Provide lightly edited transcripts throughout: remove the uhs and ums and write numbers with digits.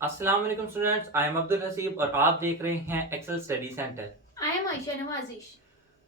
अस्सलाम वालेकुम students, I am Abdul Haseeb और आप देख रहे हैं Excel study centre. I am Ayesha Nawazish.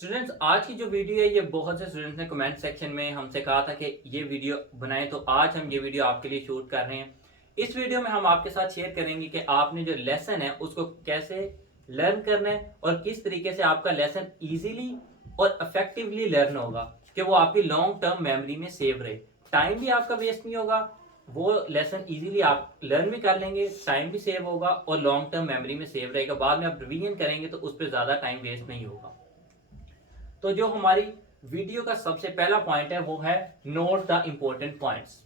Students, आज की जो वीडियो है ये बहुत से स्टूडेंट्स ने कमेंट सेक्शन में हमसे कहा था कि ये वीडियो बनाएं, तो आज हम ये वीडियो आपके लिए शूट कर रहे हैं। इस वीडियो में हम आपके साथ शेयर करेंगे कि आपने जो लेसन है उसको कैसे लर्न करना है और किस तरीके से आपका लेसन ईजीली और इफेक्टिवली लर्न होगा कि वो आपकी लॉन्ग टर्म मेमोरी में सेव रहे। टाइम भी आपका वेस्ट नहीं होगा, वो लेसन इजीली आप लर्न भी कर लेंगे, टाइम भी सेव होगा और लॉन्ग टर्म मेमोरी में सेव रहेगा। बाद में आप रिवीजन करेंगे तो उस पर ज़्यादा टाइम वेस्ट नहीं होगा। तो जो हमारी वीडियो का सबसे पहला पॉइंट है वो है नोट द इंपॉर्टेंट पॉइंट्स।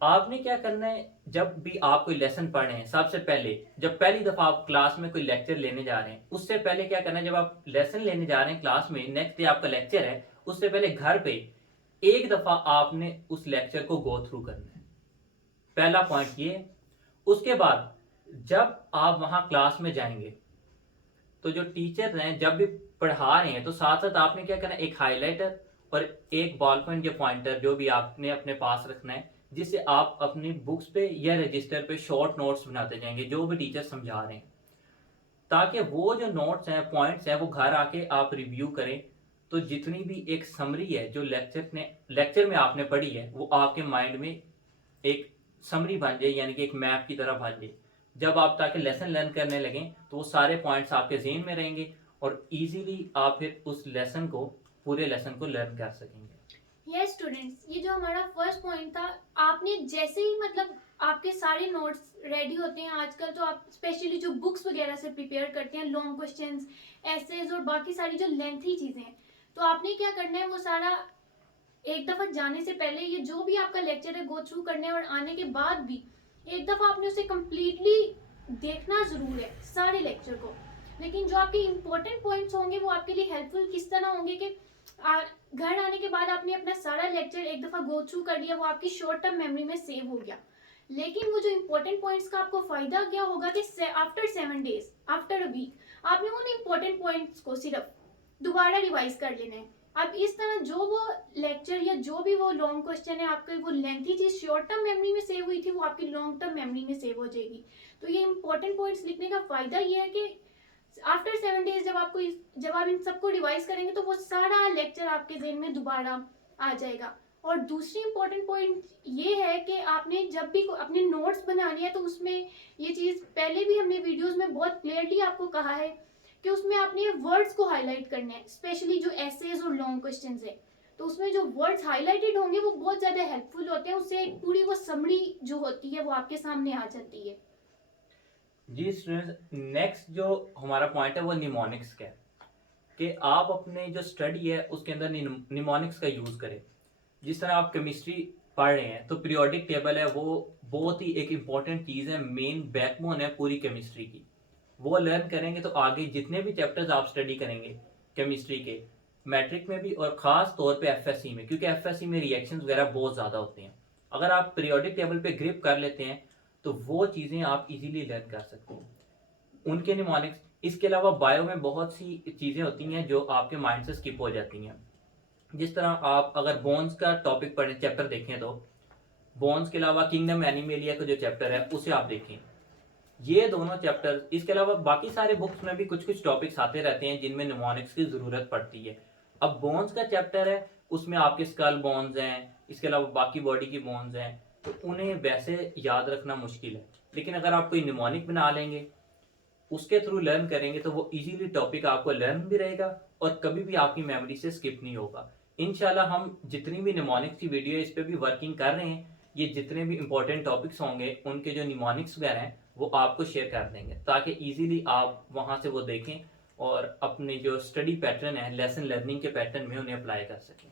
आपने क्या करना है, जब भी आप कोई लेसन पढ़ रहे हैं, सबसे पहले जब पहली दफा आप क्लास में कोई लेक्चर लेने जा रहे हैं, उससे पहले क्या करना है, जब आप लेसन लेने जा रहे हैं क्लास में, नेक्स्ट डे आपका लेक्चर है, उससे पहले घर पे एक दफा आपने उस लेक्चर को गो थ्रू करना है। पहला पॉइंट ये। उसके बाद जब आप वहां क्लास में जाएंगे तो जो टीचर हैं जब भी पढ़ा रहे हैं तो साथ साथ आपने क्या करना है, एक हाईलाइटर और एक बॉल पॉइंट या पॉइंटर जो भी आपने अपने पास रखना है, जिससे आप अपनी बुक्स पे या रजिस्टर पे शॉर्ट नोट्स बनाते जाएंगे जो भी टीचर समझा रहे हैं, ताकि वो जो नोट्स हैं, पॉइंट्स हैं, वो घर आके आप रिव्यू करें। तो जितनी भी एक समरी है जो लेक्चर में आपने पढ़ी है वो आपके माइंड में एक समरी बन जाए, यानी कि एक मैप की तरह बन जाए। जब आप ताकि लेसन लर्न करने लगें तो वो सारे पॉइंट्स आपके जेहन में रहेंगे और इजीली आप फिर उस लेसन को, पूरे लेसन को लर्न कर सकेंगे। यस स्टूडेंट्स, ये जो हमारा फर्स्ट पॉइंट था, आपने जैसे ही आपके सारे नोट्स रेडी होते हैं आजकल, तो आप स्पेशली जो बुक्स वगैरह से प्रिपेयर करते हैं, लॉन्ग क्वेश्चंस, एसेज और बाकी सारी जो लेंथी चीजें हैं, तो आपने क्या करना है, वो सारा एक दफा जाने से पहले ये जो भी आपका लेक्चर है गो थ्रू करने, और आने के बाद भी एक दफा आपने उसे कम्प्लीटली देखना जरूर है सारे लेक्चर को। लेकिन जो आपके इंपॉर्टेंट पॉइंट्स होंगे वो आपके लिए हेल्पफुल किस तरह होंगे कि घर आने के बाद आपने अपना सारा लेक्चर एक दफा गो थ्रू कर लिया, वो आपकी शॉर्ट टर्म मेमोरी में सेव हो गया। लेकिन वो जो इंपॉर्टेंट पॉइंट्स का आपको फायदा क्या होगा कि after 7 days, after a week, आपने उन इंपॉर्टेंट पॉइंट्स को सिर्फ दोबारा रिवाइज कर लेना है। अब इस तरह जो वो लेक्चर या जो भी वो लॉन्ग क्वेश्चन है, आपकी वो लेंथी चीज शॉर्ट टर्म मेमोरी में सेव हुई थी, वो आपकी लॉन्ग टर्म मेमोरी में सेव हो जाएगी। तो ये इंपॉर्टेंट पॉइंट्स लिखने का फायदा ये है कि आफ्टर 7 डेज जब आप इन सबको रिवाइज करेंगे तो वो सारा लेक्चर आपके जेहन में दोबारा आ जाएगा। और दूसरी इंपॉर्टेंट पॉइंट ये है कि आपने जब भी अपने नोट्स बनाने हैं तो उसमें ये चीज पहले भी हमने वीडियोस में बहुत क्लियरली आपको कहा है कि उसमें आपने वर्ड्स को हाईलाइट करना है, स्पेशली जो एसेज और लॉन्ग क्वेश्चंस है। तो उसमें जो वर्ड्स हाईलाइटेड होंगे वो बहुत ज्यादा हेल्पफुल होते हैं, उससे एक पूरी वो समरी जो होती है वो आपके सामने आ जाती है। जी स्टूडेंट्स, नेक्स्ट जो हमारा पॉइंट है वो निमोनिक्स का है कि आप अपने जो स्टडी है उसके अंदर निमोनिक्स का यूज करें। जिस तरह आप केमिस्ट्री पढ़ रहे हैं तो पीरियोडिक टेबल है, वो बहुत ही एक इंपॉर्टेंट चीज़ है, मेन बैकबोन है पूरी केमिस्ट्री की। वो लर्न करेंगे तो आगे जितने भी चैप्टर्स आप स्टडी करेंगे केमिस्ट्री के, मैट्रिक में भी और ख़ास तौर पे एफएससी में, क्योंकि एफएससी में रिएक्शंस वगैरह बहुत ज़्यादा होते हैं, अगर आप पीरियोडिक टेबल पे ग्रिप कर लेते हैं तो वो चीज़ें आप इजीली लर्न कर सकते हैं, उनके निमोनिक्स। इसके अलावा बायो में बहुत सी चीज़ें होती हैं जो आपके माइंड से स्किप हो जाती हैं। जिस तरह आप अगर बोन्स का टॉपिक पढ़ें, चैप्टर देखें, तो बोन्स के अलावा किंगडम एनिमेलिया का जो चैप्टर है उसे आप देखें। ये दोनों चैप्टर, इसके अलावा बाकी सारे बुक्स में भी कुछ कुछ टॉपिक्स आते रहते हैं जिनमें निमोनिक्स की ज़रूरत पड़ती है। अब बोन्स का चैप्टर है, उसमें आपके स्कल बोन्स हैं, इसके अलावा बाकी बॉडी की बोन्स हैं, तो उन्हें वैसे याद रखना मुश्किल है। लेकिन अगर आप कोई निमोनिक बना लेंगे, उसके थ्रू लर्न करेंगे, तो वो इजीली टॉपिक आपको लर्न भी रहेगा और कभी भी आपकी मेमोरी से स्किप नहीं होगा। इनशाला हम जितनी भी निमोनिक्स की वीडियो है इस पर भी वर्किंग कर रहे हैं, ये जितने भी इंपॉर्टेंट टॉपिक्स होंगे उनके जो निमोनिक्स वगैरह हैं वो आपको शेयर कर देंगे, ताकि इजीली आप वहाँ से वो देखें और अपने जो स्टडी पैटर्न है, लेसन लर्निंग के पैटर्न में उन्हें अप्लाई कर सकें।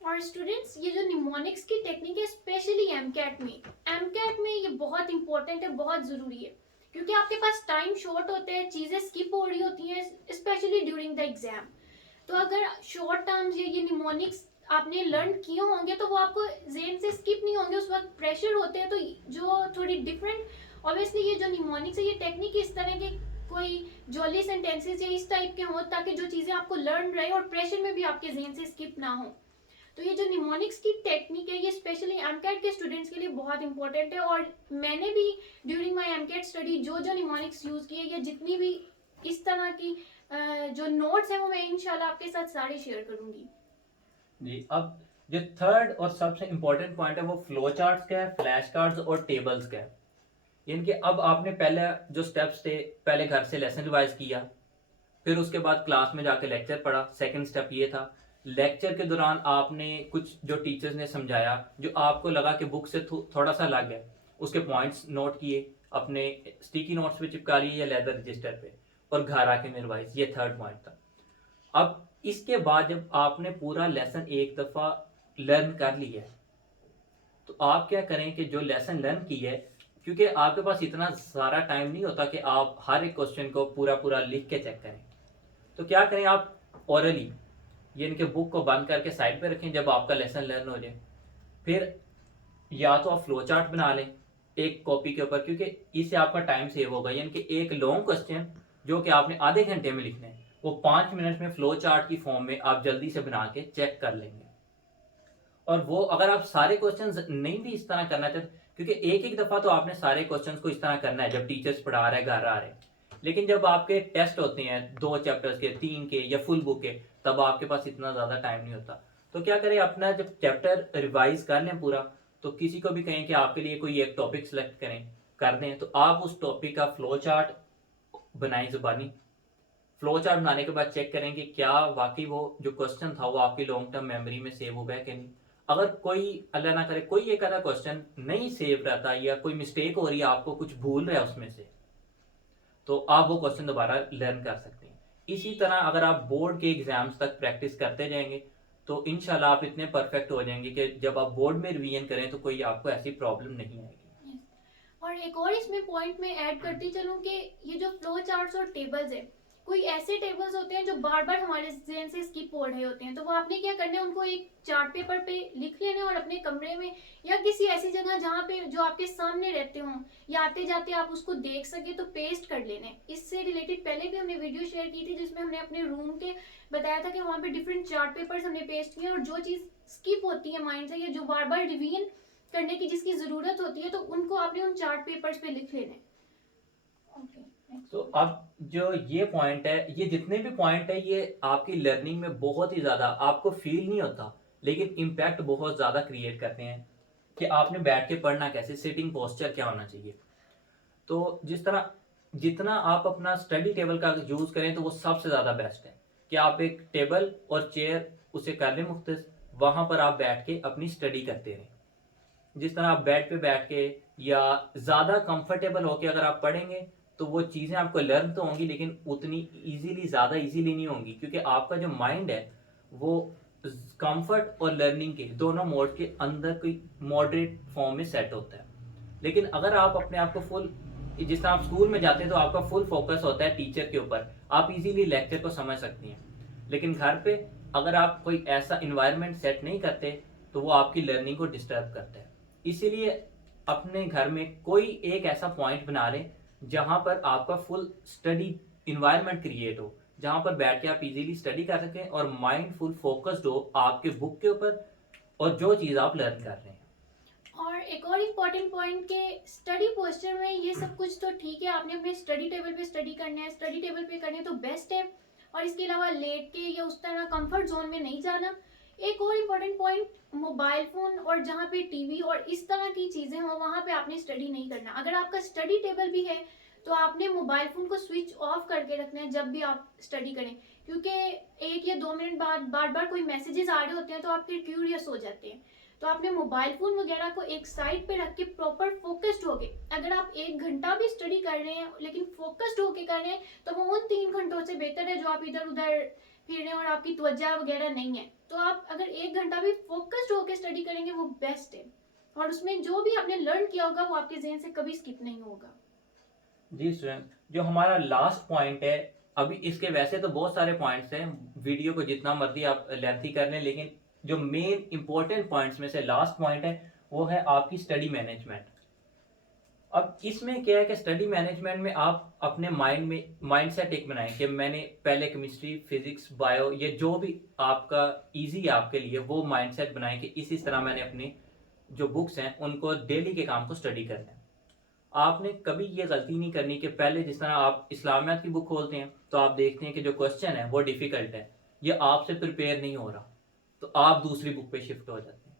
और स्टूडेंट्स, ये जो निमोनिक्स की टेक्निक है, स्पेशली एमकैट में ये बहुत इंपॉर्टेंट है, बहुत जरूरी है, क्योंकि आपके पास टाइम शॉर्ट होते हैं, चीजें स्किप हो रही होती हैं, स्पेशली ड्यूरिंग द एग्जाम। तो अगर शॉर्ट टर्म्स ये निमोनिक्स आपने लर्न किए होंगे तो वो आपको जेन से स्किप नहीं होंगे, उस वक्त प्रेशर होते हैं तो जो थोड़ी डिफरेंट, ऑब्वियसली ये जो निमोनिक्स है ये टेक्निक इस तरह के कोई जॉली सेंटेंसेस या इस टाइप के हों ताकि जो चीजें आपको लर्न रहे और प्रेशर में भी आपके जेन से स्किप ना हो। तो ये जो निमोनिक्स की टेक्निक है ये स्पेशली एमकेट के स्टूडेंट्स के लिए बहुत इंपॉर्टेंट है, और मैंने भी ड्यूरिंग माय एमकेट स्टडी जो जो निमोनिक्स यूज़ किए या जितनी भी इस तरह की जो नोट्स हैं वो मैं इंशाल्लाह आपके साथ सारे शेयर करूंगी। जी, अब जो थर्ड और सबसे इम्पोर्टेंट पॉइंट है वो फ्लो चार्ट्स का है, फ्लैश कार्ड्स और टेबल्स का है। यानी कि अब आपने पहले जो स्टेप्स थे, पहले घर से लेसन रिवाइज किया, फिर उसके बाद क्लास में जाके लेक्चर पढ़ा। सेकंड स्टेप ये था, लेक्चर के दौरान आपने कुछ जो टीचर्स ने समझाया जो आपको लगा कि बुक से थोड़ा सा अलग है, उसके पॉइंट्स नोट किए, अपने स्टिकी नोट्स पे चिपका लिए या लेदर रजिस्टर पे, और घर आके रिवाइज। ये थर्ड पॉइंट था। अब इसके बाद जब आपने पूरा लेसन एक दफ़ा लर्न कर लिया है, तो आप क्या करें कि जो लेसन लर्न की है, क्योंकि आपके पास इतना सारा टाइम नहीं होता कि आप हर एक क्वेश्चन को पूरा पूरा लिख के चेक करें, तो क्या करें आप ओरली ये इनके बुक को बंद करके साइड पे रखें जब आपका लेसन लर्न हो जाए। फिर या तो आप फ्लो चार्ट बना लें एक कॉपी के ऊपर, क्योंकि इससे आपका टाइम सेव होगा। यानी कि एक लॉन्ग क्वेश्चन जो कि आपने आधे घंटे में लिखना है, वो 5 मिनट में फ्लो चार्ट की फॉर्म में आप जल्दी से बना के चेक कर लेंगे। और वो अगर आप सारे क्वेश्चंस नहीं भी इस तरह करना चाहते, क्योंकि एक एक दफा तो आपने सारे क्वेश्चंस को इस तरह करना है जब टीचर्स पढ़ा रहे घर आ रहे, लेकिन जब आपके टेस्ट होते हैं 2 चैप्टर्स के, 3 के या फुल बुक के, तब आपके पास इतना ज्यादा टाइम नहीं होता। तो क्या करें, अपना जब चैप्टर रिवाइज कर लें पूरा, तो किसी को भी कहें कि आपके लिए कोई एक टॉपिक सेलेक्ट करें, कर दें, तो आप उस टॉपिक का फ्लो चार्ट बनाएं जुबानी। फ्लो चार्ट बनाने के बाद चेक करें कि क्या वाकई वो जो क्वेश्चन था वो आपकी लॉन्ग टर्म मेमोरी में सेव हो गया कि नहीं। अगर कोई, अल्लाह ना करे, कोई एक आधा क्वेश्चन नहीं सेव रहता या कोई मिस्टेक हो रही है, आपको कुछ भूल रहा है उसमें से, तो आप वो क्वेश्चन दोबारा लर्न कर सकते हैं। इसी तरह अगर आप बोर्ड के एग्जाम्स तक प्रैक्टिस करते जाएंगे तो इंशाल्लाह आप इतने परफेक्ट हो जाएंगे कि जब आप बोर्ड में रिवीजन करें तो कोई आपको ऐसी प्रॉब्लम नहीं आएगी। और एक और इसमें पॉइंट में ऐड करती चलूं कि ये जो फ्लो चार्ट्स और टेबल्स है, कोई ऐसे टेबल्स होते हैं जो बार बार हमारे जहन से स्किप हो रहे होते हैं, तो वो आपने क्या करना है, उनको एक चार्ट पेपर पे लिख लेना और अपने कमरे में या किसी ऐसी जगह जहाँ पे जो आपके सामने रहते हों या आते जाते आप उसको देख सके तो पेस्ट कर लेना है। इससे रिलेटेड पहले भी हमने वीडियो शेयर की थी जिसमें हमने अपने रूम के बताया था कि वहाँ पे डिफरेंट चार्ट पेपर्स हमने पेस्ट किए, और जो चीज़ स्किप होती है माइंड से या जो बार बार रिवीजन करने की जिसकी जरूरत होती है, तो उनको आपने उन चार्ट पेपर्स पे लिख लेना है। तो अब जो ये पॉइंट है, ये जितने भी पॉइंट है, ये आपकी लर्निंग में बहुत ही ज्यादा, आपको फील नहीं होता लेकिन इम्पैक्ट बहुत ज्यादा क्रिएट करते हैं कि आपने बैठ के पढ़ना कैसे, सिटिंग पोस्चर क्या होना चाहिए। तो जिस तरह जितना आप अपना स्टडी टेबल का यूज करें तो वो सबसे ज्यादा बेस्ट है कि आप एक टेबल और चेयर उसे कर लें मुख्तस, वहां पर आप बैठ के अपनी स्टडी करते रहें। जिस तरह आप बेड पे बैठ के या ज़्यादा कंफर्टेबल होके अगर आप पढ़ेंगे तो वो चीज़ें आपको लर्न तो होंगी लेकिन उतनी इजीली, ज़्यादा इजीली नहीं होंगी, क्योंकि आपका जो माइंड है वो कंफर्ट और लर्निंग के दोनों मोड के अंदर कोई मॉडरेट फॉर्म में सेट होता है। लेकिन अगर आप अपने आप को फुल, जिस तरह आप स्कूल में जाते हैं तो आपका फुल फोकस होता है टीचर के ऊपर, आप इजीली लेक्चर को समझ सकती हैं, लेकिन घर पे अगर आप कोई ऐसा इन्वायरमेंट सेट नहीं करते तो वो आपकी लर्निंग को डिस्टर्ब करता है। इसीलिए अपने घर में कोई एक ऐसा पॉइंट बना लें जहां पर आपका फुल स्टडी इन्वायरमेंट क्रिएट हो, जहां पर बैठ के आप इजीली स्टडी कर सकें और माइंड फुल फोकस्ड हो आपके बुक के ऊपर और जो चीज़ आप लर्न कर रहे हैं। और एक और इम्पॉर्टेंट पॉइंट के स्टडी पोस्चर में ये सब कुछ तो ठीक है, आपने अपने स्टडी टेबल पे स्टडी करना है, स्टडी टेबल पे करने तो बेस्ट है, और इसके अलावा लेट के या उस तरह कंफर्ट जोन में नहीं जाना। एक और इम्पॉर्टेंट पॉइंट, मोबाइल फोन और जहाँ पे टीवी और इस तरह की चीजें हो वहाँ पे आपने स्टडी नहीं करना। अगर आपका स्टडी टेबल भी है तो आपने मोबाइल फोन को स्विच ऑफ करके रखना है जब भी आप स्टडी करें, क्योंकि 1 या 2 मिनट बाद बार बार कोई मैसेजेस आ रहे होते हैं तो आप फिर क्यूरियस हो जाते हैं। तो आपने मोबाइल फोन वगैरह को एक साइड पे रख के प्रॉपर फोकस्ड होके, अगर आप 1 घंटा भी स्टडी कर रहे हैं लेकिन फोकस्ड होके कर रहे हैं तो वो उन 3 घंटों से बेहतर है जो आप इधर उधर फिर रहे हैं और आपकी त्वचा वगैरह नहीं है। तो आप अगर 1 घंटा भी फोकस्ड होके स्टडी करेंगे वो बेस्ट है, और उसमें जो भी आपने लर्न किया होगा वो आपके जहन से कभी स्किप नहीं होगा। जी स्टूडेंट, जो हमारा लास्ट पॉइंट है, अभी इसके वैसे तो बहुत सारे पॉइंट्स हैं, वीडियो को जितना मर्जी आप लेंथी कर लें, लेकिन जो मेन इंपॉर्टेंट पॉइंट्स में से लास्ट पॉइंट है वो है आपकी स्टडी मैनेजमेंट। अब इसमें क्या है कि स्टडी मैनेजमेंट में आप अपने माइंड सेट एक बनाएं कि मैंने पहले केमिस्ट्री, फिजिक्स, बायो, ये जो भी आपका इजी है आपके लिए, वो माइंड सेट बनाएं कि इस तरह मैंने अपनी जो बुक्स हैं उनको डेली के काम को स्टडी करना है। आपने कभी ये गलती नहीं करनी कि पहले जिस तरह आप इस्लामियात की बुक खोलते हैं तो आप देखते हैं कि जो क्वेश्चन है वो डिफ़िकल्ट है, ये आपसे प्रिपेयर नहीं हो रहा, तो आप दूसरी बुक पे शिफ्ट हो जाते हैं।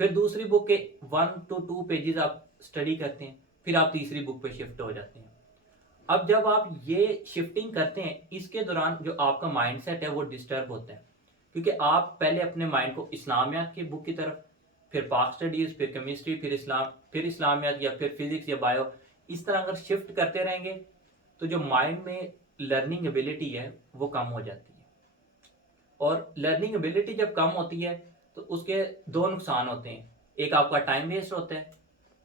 फिर दूसरी बुक के 1 to 2 पेजेस आप स्टडी करते हैं, फिर आप तीसरी बुक पे शिफ्ट हो जाते हैं। अब जब आप ये शिफ्टिंग करते हैं, इसके दौरान जो आपका माइंडसेट है वो डिस्टर्ब होता है, क्योंकि आप पहले अपने माइंड को इस्लामियात की बुक की तरफ, फिर पाक स्टडीज़, फिर केमिस्ट्री, फिर इस्लामियात या फिर फिजिक्स या बायो, इस तरह अगर शिफ्ट करते रहेंगे तो जो माइंड में लर्निंग एबिलिटी है वो कम हो जाती है। और लर्निंग एबिलिटी जब कम होती है तो उसके दो नुकसान होते हैं। एक, आपका टाइम वेस्ट होता है,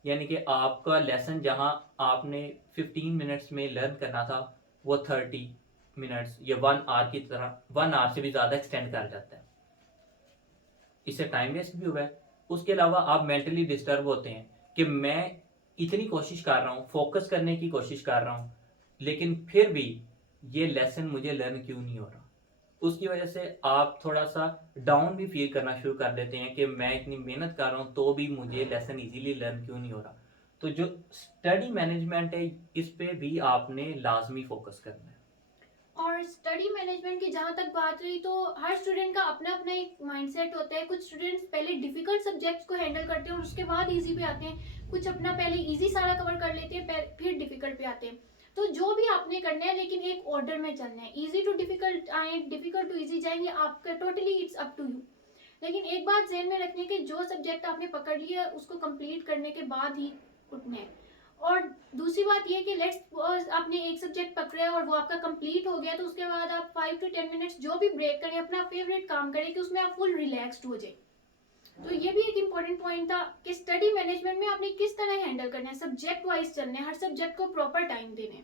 यानी कि आपका लेसन जहां आपने 15 मिनट्स में लर्न करना था वो 30 मिनट्स या 1 आवर की तरह 1 आवर से भी ज़्यादा एक्सटेंड कर जाता है। इससे टाइम वेस्ट भी हुआ है। उसके अलावा आप मेंटली डिस्टर्ब होते हैं कि मैं इतनी कोशिश कर रहा हूँ, फोकस करने की कोशिश कर रहा हूँ, लेकिन फिर भी ये लेसन मुझे लर्न क्यों नहीं हो रहा। उसकी वजह से आप थोड़ा सा डाउन भी फील करना शुरू कर देते हैं कि मैं इतनी मेहनत कर रहा हूँ तो भी मुझे लेसन इजीली लर्न क्यों नहीं हो रहा। तो जो स्टडी मैनेजमेंट है, इस पे भी आपने लाजमी फोकस करना है। और स्टडी मैनेजमेंट की जहाँ तक बात रही, तो हर स्टूडेंट का अपना अपना एक माइंडसेट होता है। कुछ स्टूडेंट्स पहले डिफिकल्ट सब्जेक्ट्स को हैंडल करते हैं और उसके बाद इजी पे आते हैं, कुछ अपना पहले इजी सारा कवर कर लेते हैं फिर डिफिकल्ट पे आते हैं। तो जो भी आपने करना है, लेकिन एक ऑर्डर में चलना है। इजी टू डिफिकल्ट आए, डिफिकल्ट टू इजी जाएंगे, आपका totally it's up to you. लेकिन एक बात ध्यान में रखनी है कि जो सब्जेक्ट आपने पकड़ लिया है उसको कंप्लीट करने के बाद ही उठना है। और दूसरी बात ये कि लेट्स आपने एक सब्जेक्ट पकड़ा है और वो आपका कंप्लीट हो गया, तो उसके बाद आप 5 to 10 मिनट्स जो भी ब्रेक करें, अपना फेवरेट काम करें कि उसमें आप फुल रिलैक्स्ड हो जाए। तो ये भी एक इम्पॉर्टेंट पॉइंट था कि स्टडी मैनेजमेंट में आपने किस तरह हैंडल करना है, सब्जेक्ट वाइज चलना है, हर सब्जेक्ट को प्रॉपर टाइम देना है।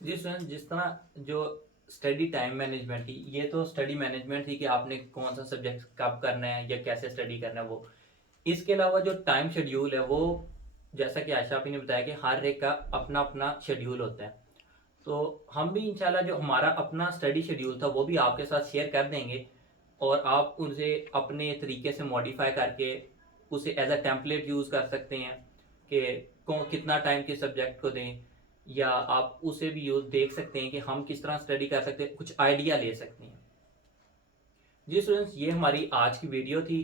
जी स्टूडेंट, जिस तरह जो स्टडी टाइम मैनेजमेंट थी, ये तो स्टडी मैनेजमेंट थी कि आपने कौन सा सब्जेक्ट कब करना है या कैसे स्टडी करना है वो। इसके अलावा जो टाइम शेड्यूल है वो, जैसा कि आयशा आपी ने बताया कि हर एक का अपना अपना शेड्यूल होता है। तो हम भी इंशाल्लाह जो हमारा अपना स्टडी शेड्यूल था वो भी आपके साथ शेयर कर देंगे, और आप उसे अपने तरीके से मॉडिफाई करके उसे एज अ टेम्पलेट यूज़ कर सकते हैं कि कितना टाइम किस सब्जेक्ट को दें, या आप उसे भी यूज देख सकते हैं कि हम किस तरह स्टडी कर सकते हैं, कुछ आइडिया ले सकते हैं। जी स्टूडेंट्स, ये हमारी आज की वीडियो थी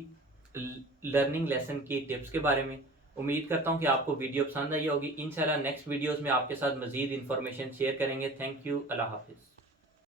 लर्निंग लेसन की टिप्स के बारे में। उम्मीद करता हूँ कि आपको वीडियो पसंद आई होगी। इंशाल्लाह नेक्स्ट वीडियोस में आपके साथ मजीद इन्फॉर्मेशन शेयर करेंगे। थैंक यू, अल्लाह हाफिज़।